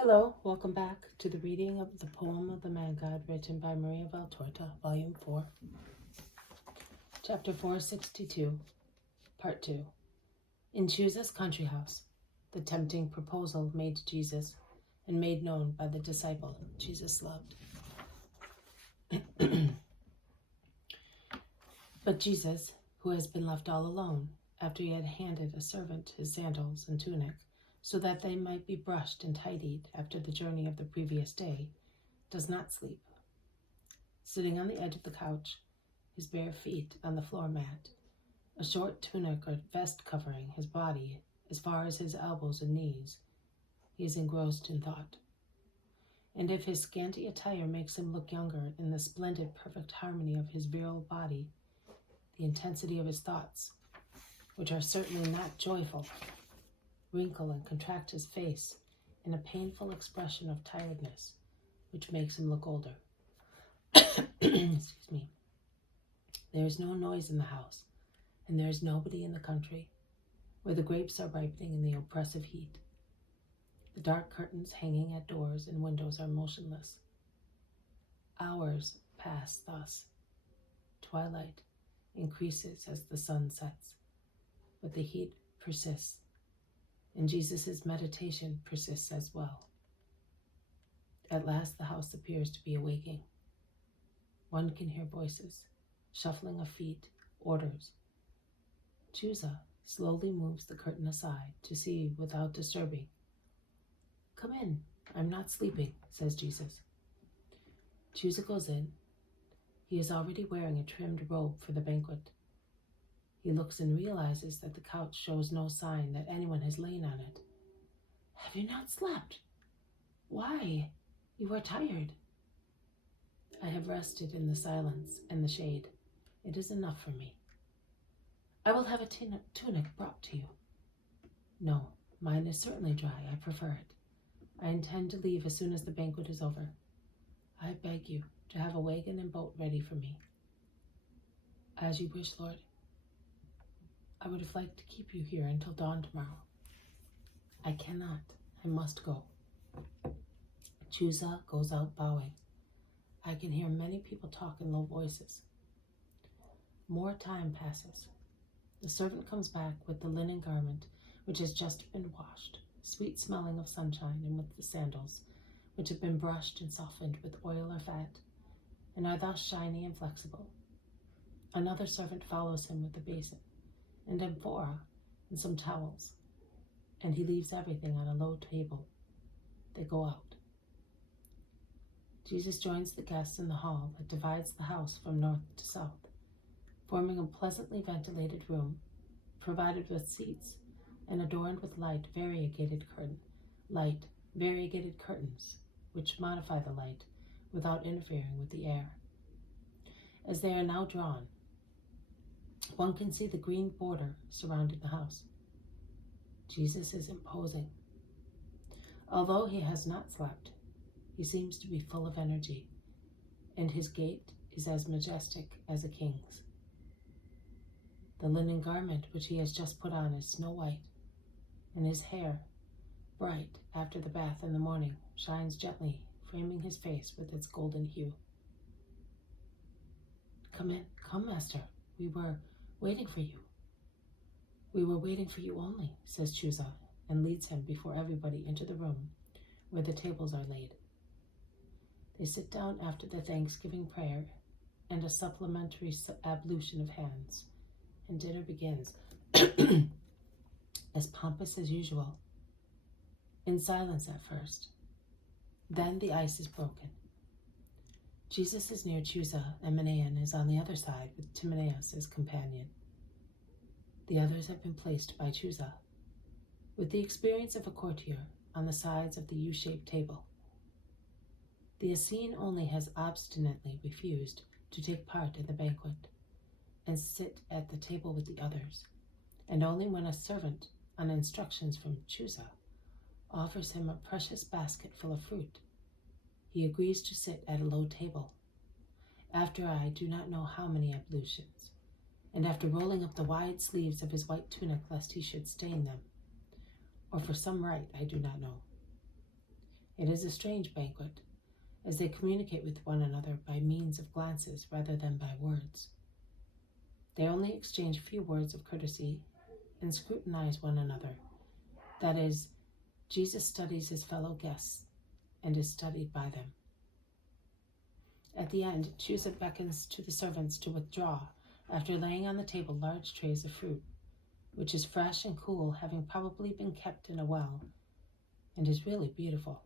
Hello, welcome back to the reading of the poem of the Man-God written by Madeto, Volume 4, Chapter 462, Part 2. In Chuza's country house, the tempting proposal made to Jesus and made known by the disciple Jesus loved. But Jesus, who has been left all alone, after he had handed a servant his sandals and tunic, so that they might be brushed and tidied after the journey of the previous day, does not sleep. Sitting on the edge of the couch, his bare feet on the floor mat, a short tunic or vest covering his body as far as his elbows and knees, he is engrossed in thought. And if his scanty attire makes him look younger in the splendid, perfect harmony of his virile body, the intensity of his thoughts, which are certainly not joyful, wrinkle and contract his face in a painful expression of tiredness, which makes him look older. Excuse me. There is no noise in the house, and there is nobody in the country, where the grapes are ripening in the oppressive heat. The dark curtains hanging at doors and windows are motionless. Hours pass thus. Twilight increases as the sun sets, but the heat persists, and Jesus' meditation persists as well. At last the house appears to be awaking. One can hear voices, shuffling of feet, orders. Chuza slowly moves the curtain aside to see without disturbing. "Come in, I'm not sleeping," says Jesus. Chuza goes in. He is already wearing a trimmed robe for the banquet. He looks and realizes that the couch shows no sign that anyone has lain on it. "Have you not slept? Why? You are tired." "I have rested in the silence and the shade. It is enough for me." "I will have a tunic brought to you." "No, mine is certainly dry. I prefer it. I intend to leave as soon as the banquet is over. I beg you to have a wagon and boat ready for me." "As you wish, Lord. I would have liked to keep you here until dawn tomorrow." "I cannot. I must go." Chuza goes out bowing. I can hear many people talk in low voices. More time passes. The servant comes back with the linen garment which has just been washed, sweet smelling of sunshine, and with the sandals, which have been brushed and softened with oil or fat, and are thus shiny and flexible. Another servant follows him with a basin, and amphora, and some towels, and he leaves everything on a low table. They go out. Jesus joins the guests in the hall that divides the house from north to south, forming a pleasantly ventilated room, provided with seats and adorned with variegated curtains, which modify the light without interfering with the air. As they are now drawn, one can see the green border surrounding the house. Jesus is imposing. Although he has not slept, he seems to be full of energy, and his gait is as majestic as a king's. The linen garment which he has just put on is snow white, and his hair, bright after the bath in the morning, shines gently, framing his face with its golden hue. "Come in, come, Master. We were waiting for you." "We were waiting for you only," says Chuza, and leads him before everybody into the room where the tables are laid. They sit down after the Thanksgiving prayer and a supplementary ablution of hands, and dinner begins, as pompous as usual, in silence at first. Then the ice is broken. Jesus is near Chuza, and Manaen is on the other side with Timaeus as companion. The others have been placed by Chuza, with the experience of a courtier, on the sides of the U-shaped table. The Essene only has obstinately refused to take part in the banquet and sit at the table with the others, and only when a servant, on instructions from Chuza, offers him a precious basket full of fruit, he agrees to sit at a low table, after I do not know how many ablutions, and after rolling up the wide sleeves of his white tunic lest he should stain them, or for some rite I do not know. It is a strange banquet, as they communicate with one another by means of glances rather than by words. They only exchange few words of courtesy and scrutinize one another. That is, Jesus studies his fellow guests and is studied by them. At the end, Chuza beckons to the servants to withdraw after laying on the table large trays of fruit, which is fresh and cool, having probably been kept in a well, and is really beautiful.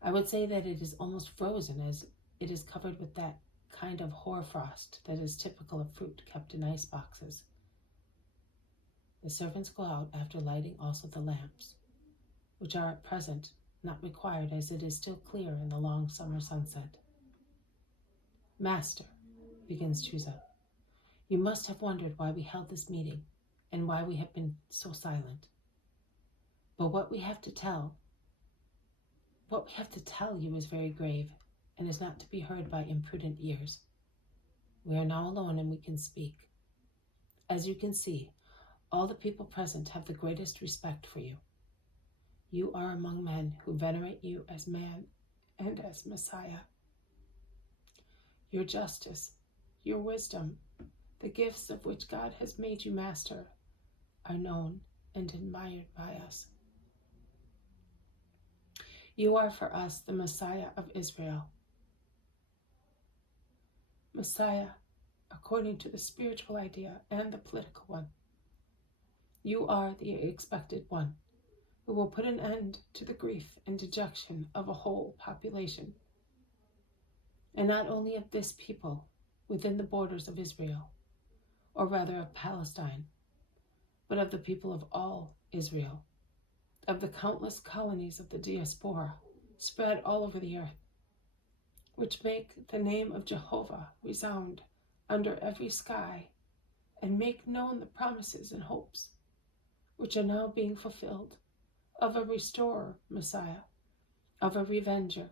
I would say that it is almost frozen, as it is covered with that kind of hoarfrost that is typical of fruit kept in ice boxes. The servants go out after lighting also the lamps, which are at present not required, as it is still clear in the long summer sunset. "Master," begins Chuza, "you must have wondered why we held this meeting and why we have been so silent. But what we have to tell you is very grave and is not to be heard by imprudent ears. We are now alone and we can speak. As you can see, all the people present have the greatest respect for you. You are among men who venerate you as man and as Messiah. Your justice, your wisdom, the gifts of which God has made you master, are known and admired by us. You are for us the Messiah of Israel. Messiah according to the spiritual idea and the political one. You are the expected one, who will put an end to the grief and dejection of a whole population, and not only of this people within the borders of Israel, or rather of Palestine, but of the people of all Israel, of the countless colonies of the diaspora spread all over the earth, which make the name of Jehovah resound under every sky and make known the promises and hopes which are now being fulfilled, of a restorer Messiah, of a revenger,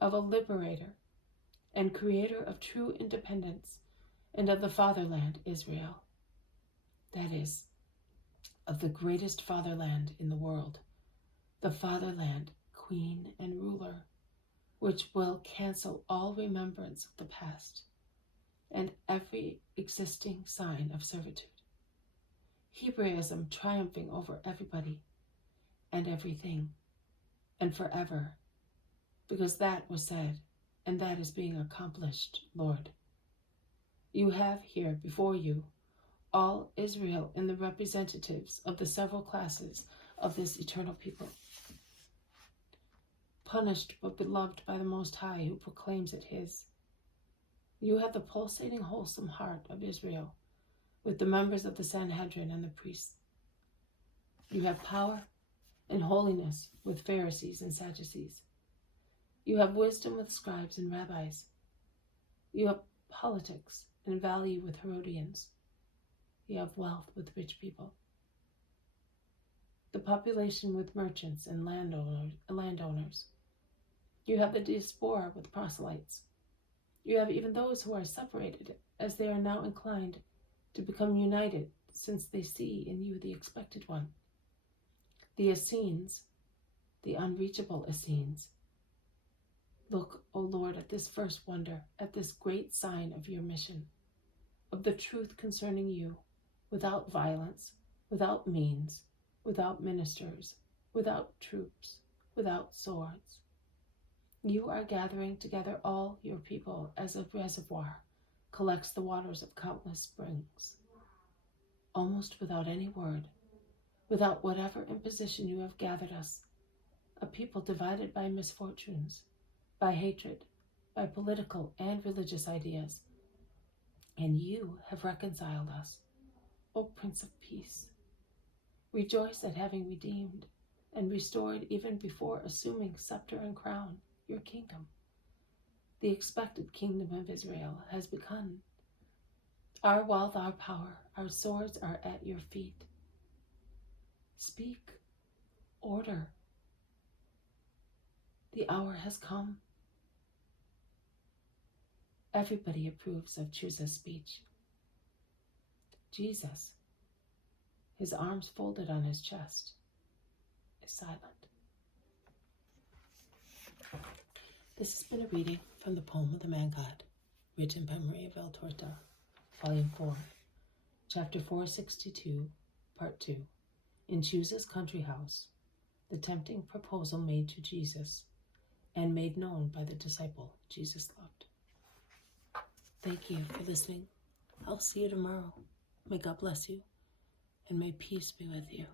of a liberator and creator of true independence, and of the fatherland Israel. That is, of the greatest fatherland in the world, the fatherland, queen and ruler, which will cancel all remembrance of the past and every existing sign of servitude. Hebraism triumphing over everybody and everything and forever, because that was said and that is being accomplished, Lord. You have here before you all Israel and the representatives of the several classes of this eternal people, punished but beloved by the Most High, who proclaims it his. You have the pulsating, wholesome heart of Israel, with the members of the Sanhedrin and the priests. You have power and holiness with Pharisees and Sadducees. You have wisdom with scribes and rabbis. You have politics and value with Herodians. You have wealth with rich people. The population with merchants and landowners. You have the diaspora with proselytes. You have even those who are separated, as they are now inclined to become united, since they see in you the expected one. The Essenes, the unreachable Essenes. Look, O Lord, at this first wonder, at this great sign of your mission, of the truth concerning you, without violence, without means, without ministers, without troops, without swords. You are gathering together all your people as a reservoir collects the waters of countless springs. Almost without any word, without whatever imposition, you have gathered us, a people divided by misfortunes, by hatred, by political and religious ideas, and you have reconciled us, O Prince of Peace. Rejoice at having redeemed and restored, even before assuming scepter and crown, your kingdom. The expected kingdom of Israel has begun. Our wealth, our power, our swords are at your feet. Speak, order. The hour has come. Everybody approves of Chuza's speech. Jesus, his arms folded on his chest, is silent. This has been a reading from the poem of the Man God, written by Maria Val Torta, Volume 4, Chapter 462, Part 2. In Chuza's country house, the tempting proposal made to Jesus and made known by the disciple Jesus loved. Thank you for listening. I'll see you tomorrow. May God bless you, and may peace be with you.